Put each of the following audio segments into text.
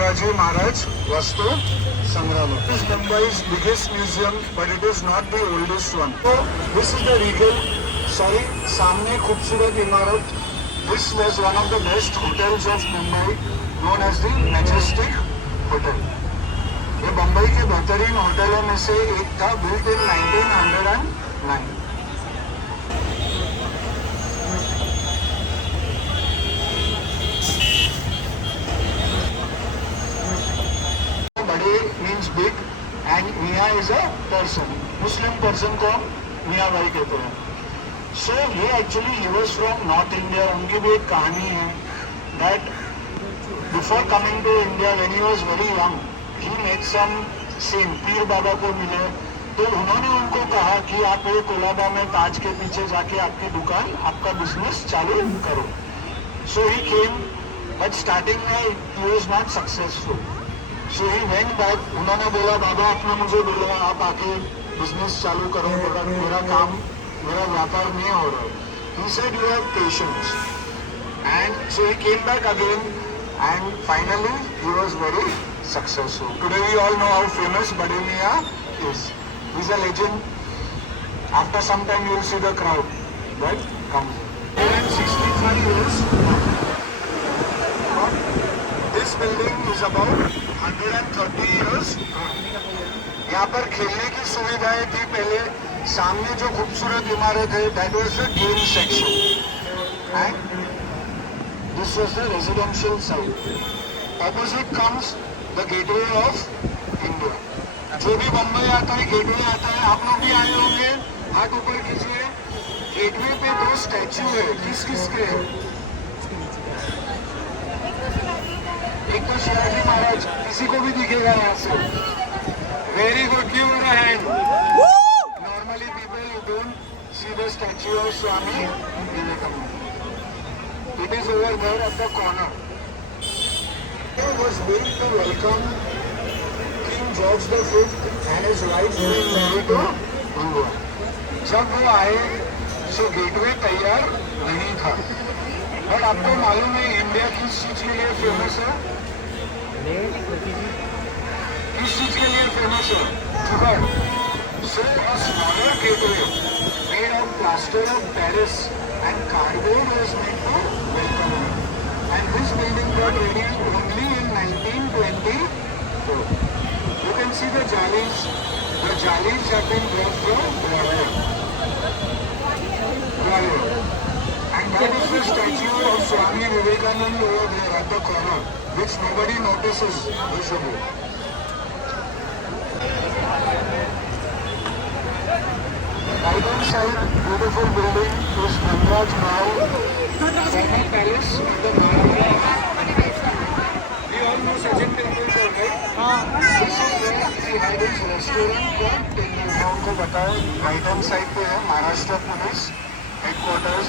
Shivaji Maharaj Vastu Sangrama. This is Mumbai's biggest museum, but it is not the oldest one. So this is the Regal. Sorry, सामने खूबसूरत इमारत. This was one of the best hotels of Mumbai, known as the Majestic Hotel. ये बम्बई के बेहतरीन होटलों में से एक था, built in 1909. बड़े means big and मियाँ is a person. Muslim person को मियाँ भाई कहते हैं. So he actually he was from North India. उनकी भी एक कहानी है that before coming to India when he was very young, he met some saint, पीर बाबा को मिले. तो उन्होंने उनको कहा कि आप ये कोलाबा में ताज के पीछे जाके आपकी दुकान, आपका बिजनेस चालू करो. So he came, but starting में he was not successful. So he went back. उन्होंने बोला बाबा आपने मुझे बोला आप आके बिजनेस चालू करो, मेरा काम मेरा व्यापार नहीं हो रहा है. He said you have patience, and so he came back again, and finally he was very successful. Today we all know how famous Bade Mian is. He's a legend. After some time you will see the crowd that comes. 165 years. But this building is about 130 years old. यहाँ पर खेलने की सुविधाएं थी पहले. सामने जो खूबसूरत इमारत है that was the game section, and this was the residential side. Opposite comes the gateway of India. जो भी बम्बई आता है गेटवे आता है. आप लोग भी आए होंगे, हाथ ऊपर कीजिए. गेटवे पे दो स्टैचू है, किस किस के है? एक तो शिवाजी महाराज, किसी को भी दिखेगा यहाँ से. Very good, give a hand. Normally people don't see the statue of Swami Vivekananda. It is over there at the corner. It was built to welcome King George V and his wife Queen Mary to India. जब वो आए तो gateway तैयार नहीं था. और आपको मालूम है इंडिया किस चीज के लिए फेमस है? किस चीज के लिए फेमस है? जुगाड़. So a smaller gateway made of plaster of Paris and cardboard was made to welcome him. And this building got ready only in 1924. You can see the jalis. The jalis have been brought from Gwalior. And that is the statue of Swami Vivekananda over there at the corner, which nobody notices usually. Right hand side, beautiful building is Manraj Mahal, former palace of the Maharaja. We all know Sachin Tendulkar, right? This is where he had his restaurant called Tendulkar. मैं उनको बताया right hand side पे है Maharashtra police headquarters.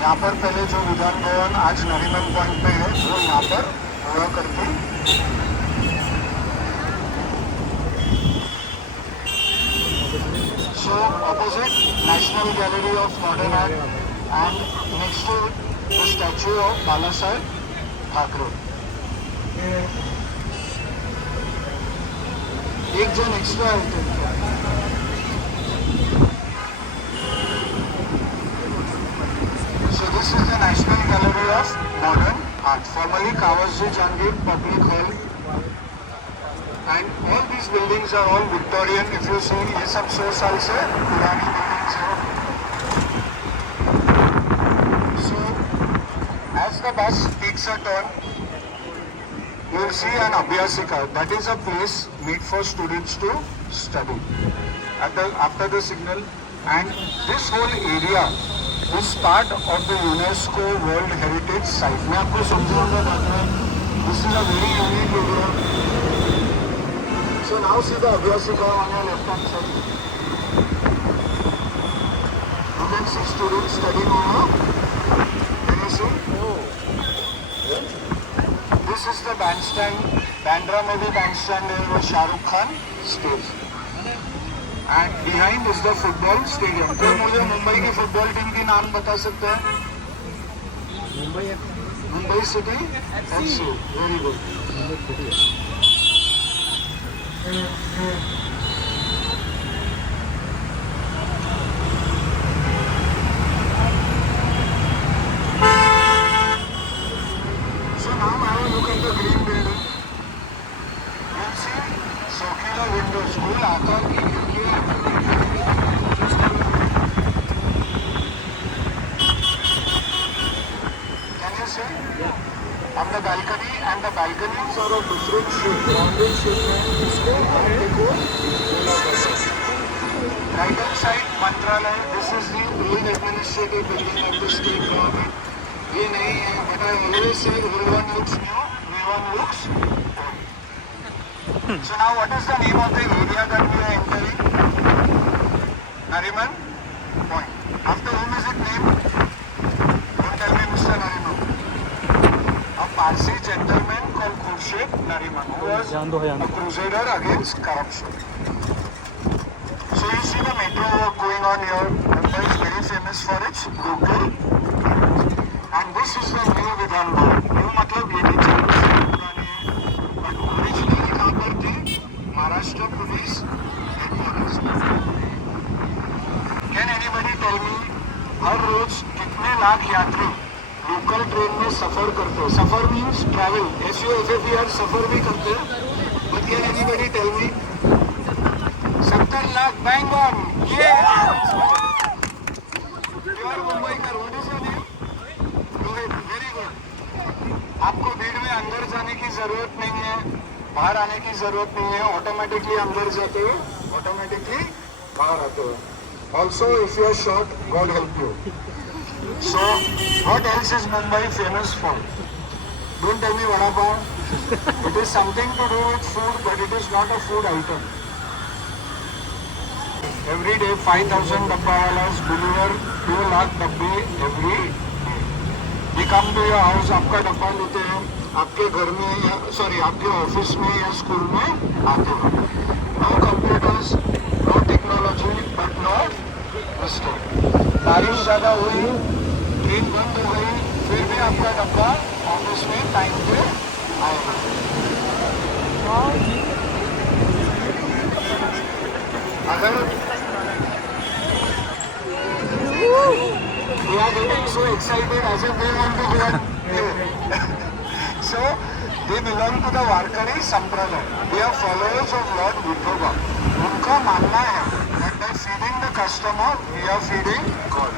यहाँ पर पहले जो विधान भवन आज नरीमन पॉइंट पे है वो यहाँ पर हुआ करते. So opposite National Gallery of Modern Art and next to the statue of Balasaheb Thackeray. एक जन एक्स्ट्रा है. So this is the National Gallery of Modern Art, formerly Kawaji Jangir Public Hall. And all these buildings are all Victorian. If you see, ये सब 100 साल से पुरानी buildings हैं. So, as the bus takes a turn, you will see an Abhyasika. That is a place made for students to study. After the signal, and this whole area is part of the UNESCO World Heritage Site. मैं आपको समझाऊंगा बाद में. This is a very unique area. So now see the Abhyasika on your left hand side. You can see students studying over. Can you see? This is the bandstand. Bandra में भी bandstand है वो Shahrukh Khan stage. And behind is the football stadium. कोई मुझे मुंबई की football team की नाम बता सकते हैं? Mumbai city FC. Very good. So now have a look at the green building. You'll see circular windows. कोई आकार की खिड़कियाँ Can you see? On the balcony, and the balconies are of different shape, rounded shape में इसको आपके को बोला जाता है. Right hand side मंत्रालय. This is the old administrative building of the state government. ये नहीं है, but I always say everyone looks new, everyone looks old. So now what is the name of the area that we are entering? Nariman Point. After whom is it named? Don't tell me Mr. Nariman. A Parsi gentleman called Khurshid Nariman, who was a crusader against corruption. So you see the metro work going on here. Mumbai is very famous for its local. And this is the new Vidhan Bhavan. New मतलब ये नहीं चालू से पुरानी है, but originally यहाँ पर थी Maharashtra Police Headquarters. Can anybody tell me हर रोज कितने लाख यात्री लोकल ट्रेन में सफर करते हैं? सफर मीन्स ट्रैवल. SUFFER सफर भी करते हैं. But can anybody tell me 70 lakh bang on. Yeah. You are Mumbaikar. What is your name? Very good. आपको भीड़ में अंदर जाने की जरूरत नहीं है, बाहर आने की जरूरत नहीं है. ऑटोमेटिकली अंदर जाते हो, ऑटोमेटिकली बाहर आते हो. Also if you are short, god help you. So what else is Mumbai famous for? Don't tell me vada pav. It is something to do with food, but it is not a food item. Every day 5,000 डब्बा वालास deliver 2 lakh डब्बे every. ये come to your house, आपका डब्बा लेते हैं, आपके घर में या सॉरी आपके ऑफिस में या स्कूल में आते हैं. No computers, no technology, but no mistake. बारिश ज़्यादा हुई, ट्रेन बंद हो गई, फिर भी आपका डब्बा ऑफिस में टाइम पे आएगा. अगर they are getting so excited as if they want to go and play. So they belong to the Warkari Sampradaya. They are followers of Lord Vithoba. उनका मानना है that by feeding the customer, we are feeding God.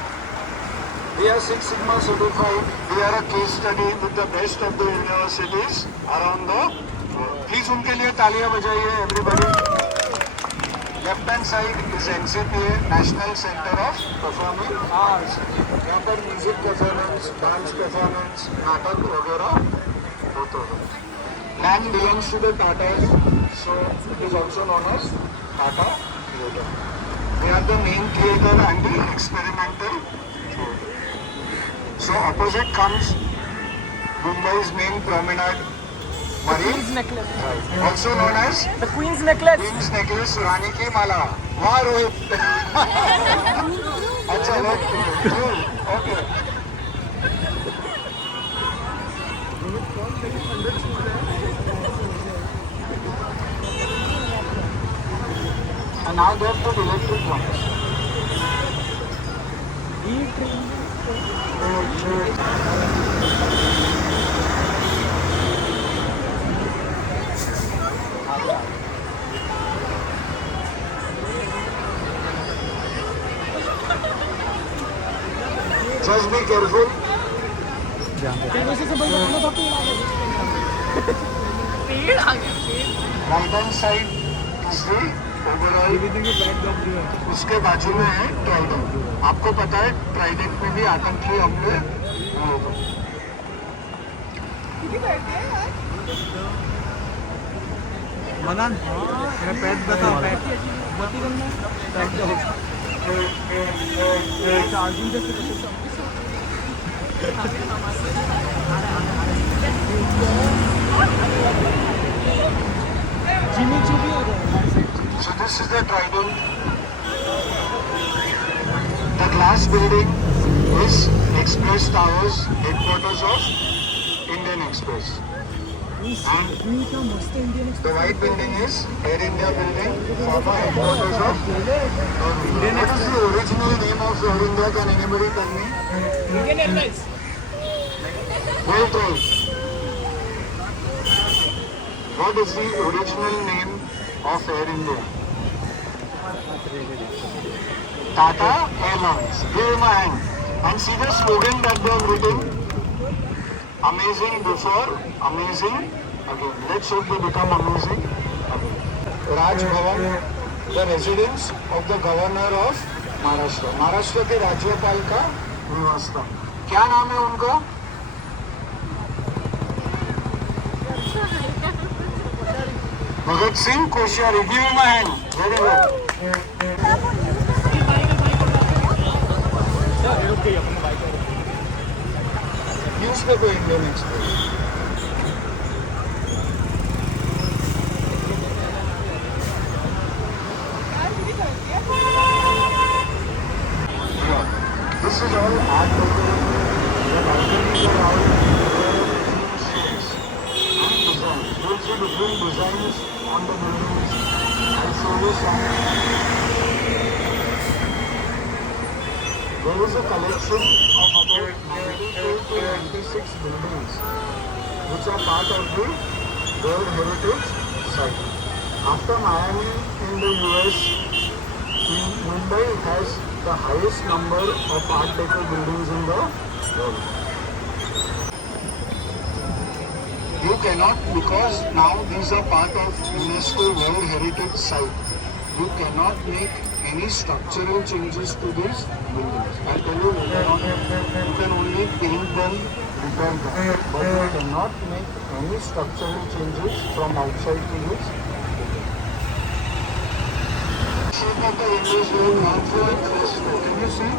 They are Six Sigma certified. They are a case study with the best of the universities around the world. Please उनके लिए तालियां बजाइए everybody. Left hand side is NCPA, national centre of performing arts. यहाँ पर music performance, dance performance, नाटक वगैरह होते हैं. Land belongs to the Tatas, so it is also known as Tata theatre. They are the main theatre and the experimental theatre. So opposite comes Mumbai's main promenade, Queen's necklace. Also known as the Queen's necklace. Queen's necklace, रानी की माला. वाह रोहित. अच्छा लोग okay. And now they have put electric ones. Just be careful. Right hand side is the overall. उसके बाजू में है Trident. आपको पता है ट्राइडेंट में भी आतंकी हमले हुए थे. मनान मेरा पैड बताओ. पैड चार्जिंग जिमी चुभी हो गया. So this is the trident. The glass building is Express Towers, headquarters of Indian Express. The white building is Air India building, former headquarters of Indian. What is the original name of Air India? Can anybody tell me? Indian Airlines. Well told. What is the original name of Air India? Tata Airlines. Give him a hand. And see the slogan that they have written. Amazing before, amazing again. Let's hope they become amazing again. Raj Bhavan, the residence of the governor of Maharashtra. Maharashtra के राज्यपाल का निवास स्थान. क्या नाम है उनका? Bhagat Singh Koshyari. Give him a hand. Very good. Newspaper Indian Express. This is all art building. The balconies are all different shapes and designs. You will see different designs on the buildings. I'll show you some. There is a collection of about 92 to 96 buildings which are part of the World Heritage Site. After Miami in the US, Mumbai has the highest number of Art Deco buildings in the world. You cannot, because now these are part of UNESCO World Heritage Site, you cannot make any structural changes to these buildings. I tell you later on, you can only paint them, repair them, but you cannot make any structural changes from outside to these buildings. Shape of the windows were Northful and Crestful. Can you see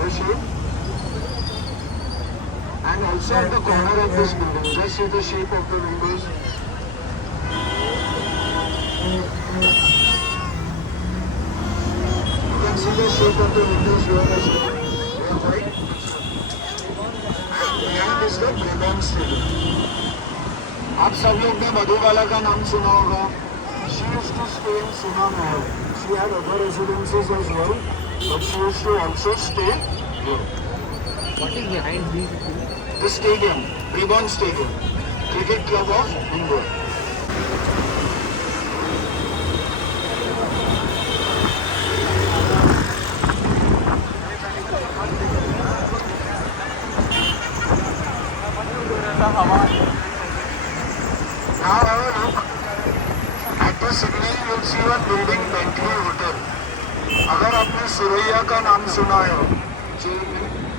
the shape? And also at the corner of this building, just see the shape of the windows. See the shape of the windows here as well. They are white. And behind is the Brabant Stadium. आप सब लोग ने मधुबाला का नाम सुना होगा. She used to stay in Suna Mahal. She had other residences as well, but she used to also stay here. What is behind these? The stadium, Brabant Stadium, Cricket Club of India. Now have a look at the signal. You will see one building, Bentley Hotel. अगर आपने सुरैया का नाम सुना है,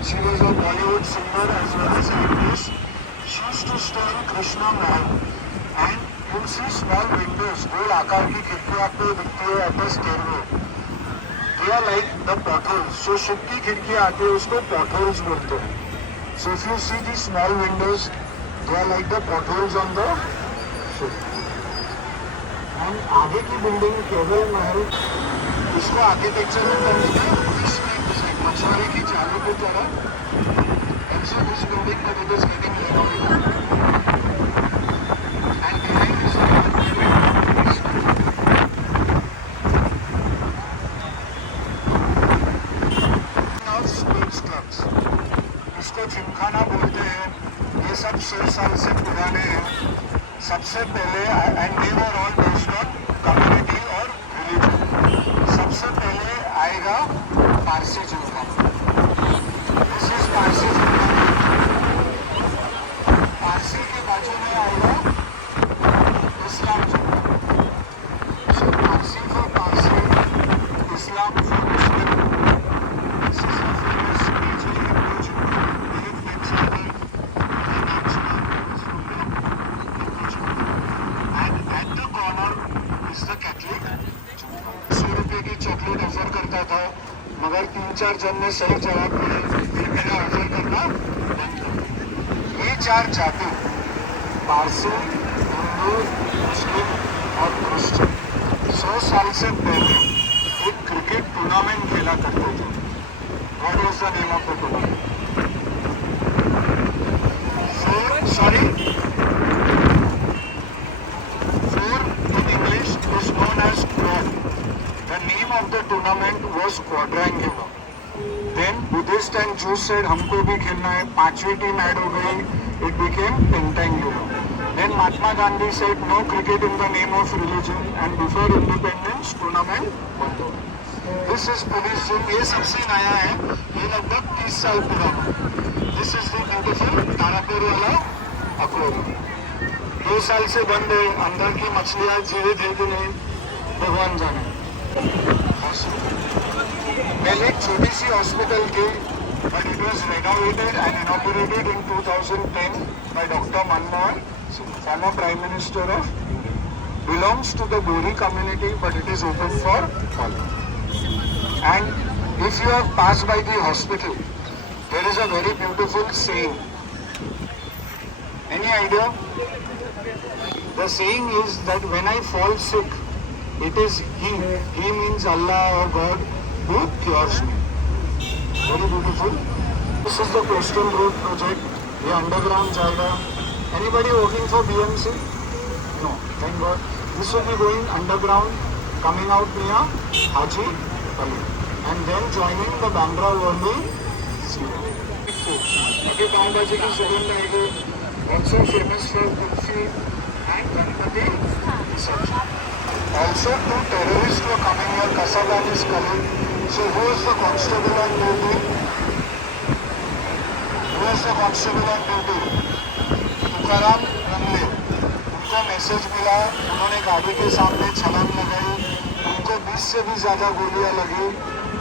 she was a Bollywood singer as well as an actress. She used to stay in Krishna Mahal, and you will see small windows, गोल आकार की खिड़की आपको दिखती है at the stairway. They are like the portholes. जो ship की खिड़की आती है उसको portholes बोलते हैं. So if you see these small windows, they are like the portholes on the ship. And आगे की बिल्डिंग केवल महल, इसको आर्किटेक्चर में करने मछुआरे की चालू की तरह. And so this building that it is getting renovated. And behind is now sports clubs. इसको जिमखाना बोलते हैं. ये सब 100 साल से पुराने हैं. सबसे पहले and they were all based on community और रिलीजन. सबसे पहले आएगा पारसी जिमखाना. This is Parsi Gymkhana. पारसी के बाजू में आएगा Islam Gymkhana. So Parsi for Parsi, Islam for Muslim. This is a famous major Hindu Gymkhana. Chocolate offer करता था, मगर 3-4 जन ने सही जवाब दिया, फिर मैंने ऑफर करना बंद कर दिया. ये 4 जाति, पारसी, हिंदू, मुस्लिम और क्रिश्चियन, 100 साल से पहले एक क्रिकेट टूर्नामेंट खेला करते थे. What was the name of the tournament? Sorry? was 12. The name of the tournament was quadrangular. Then Buddhist and Jews said हमको भी खेलना है, पांचवी टीम ऐड हो गई, it became pentangular. Then Mahatma Gandhi said no cricket in the name of religion and before independence tournament बंद हो गया. This is police gym. ये सबसे नया है, ये लगभग 30 साल पुराना. This is the beautiful Tarapur वाला aquarium. 2 साल से बंद है, अंदर की मछलियाँ जीवित है कि नहीं भगवान जाने. पहले एक छोटी सी हॉस्पिटल थी, but it was renovated and inaugurated in 2010 by Dr. Manmohan, former Prime Minister of India. Belongs to the Bori community, but it is open for all. And if you have passed by the hospital, there is a very beautiful saying. Any idea? The saying is that when I fall sick, it is He means Allah or God, who cures me. Very beautiful. This is the Coastal Road project. ये underground जाएगा. Anybody working for BMC? No. Thank God. This will be going underground, coming out near Haji Ali, and then joining the Bandra Worli Sea. अभी पाव भाजी की सुगंध आएगी. Also famous for kulfi and Ganpati reception. Also, 2 terrorists were coming here, Kasab and his colleague. So, who is the constable on duty? Who is the constable on duty? Tukaram रमले. उनको message मिला, उन्होंने गाड़ी के सामने छलांग लगाई, उनको 20 से भी ज़्यादा गोलियां लगी,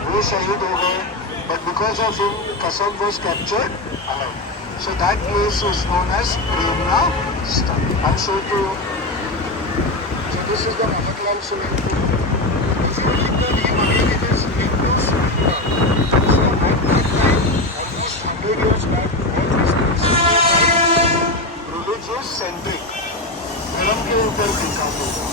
वो शहीद हो गए. But because of him, Kasab was captured alive. So that place is known as Prerna Sthal. I'll show it to you. This is the Mohammadlal swimming pool. If you read the name again, it is linked to Sumatra. So at that time, almost 100 years back, all these places were religious centric. धर्म के ऊपर टिका हुआ.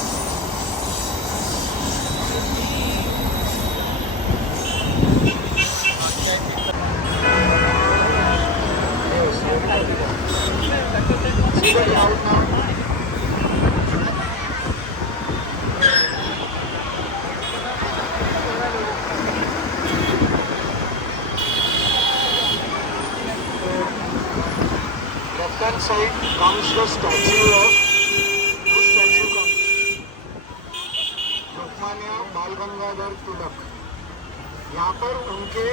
See the crowd now. Left-hand side comes the statue of, this statue comes Lokmanya बाल गंगाधर तिलक. यहाँ पर उनके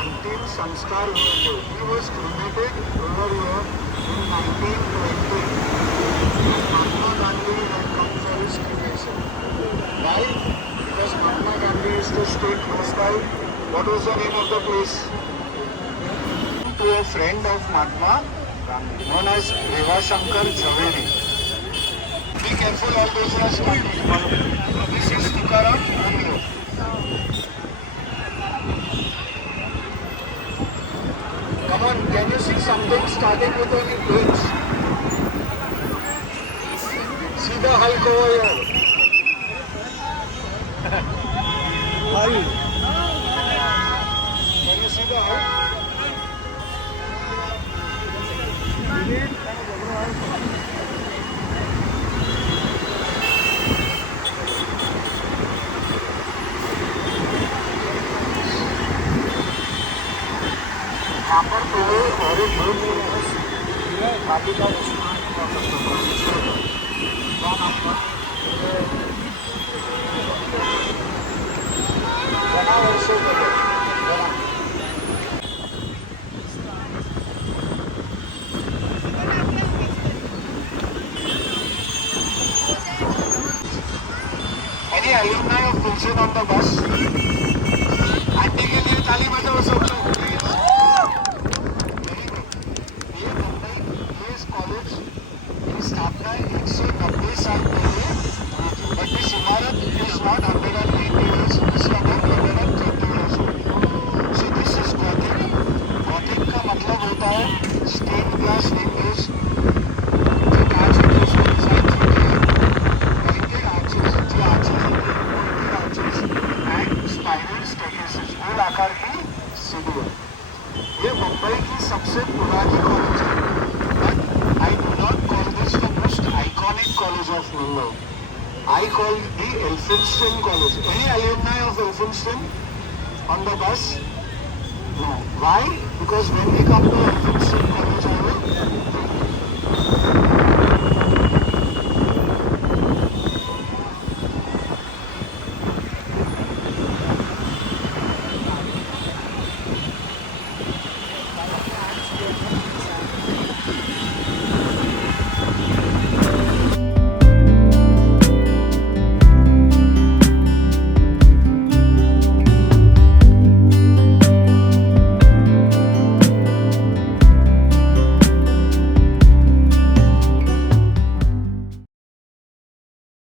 अंतिम संस्कार हुए थे. He was cremated over here in 1920. Mahatma Gandhi had come for his cremation. Why? Because Mahatma Gandhi used to stay close by. What was the name of the place? To a friend of Mahatma Gandhi, known as Reva Shankar Jhaveri. Be careful, all those who are starting. This is Tukaram Ramle. Come on, can you see something starting with an H? See the Hulk over here. Can you see the Hulk? यहाँ पर पहले और एक घर में काफी का इस्तेमाल कर सकते बना वर्षों पहले Any alumni of Pulsion on the bus? Aunty के लिए ताली बजाओ सब लोग. स्थापना 190 साल पहले हुई थी. बट दिस इमारत is not 180 years, this is about 130 years old. So this is Gothic. Gothic का मतलब होता है स्टेन ग्लास विंडोज, जो कांच के उसमें डिजाइन होती है, pointed arches, जो arches होती है, pointed arches and spiral staircases, गोल आकार की सीढ़ियाँ. ये मुंबई की सबसे पुरानी कॉलेज है. But I do not call this the most iconic college of Mumbai. I call the Elphinstone College. Any alumni of Elphinstone on the bus? No. Why? Because when we come to Elphinstone College, I will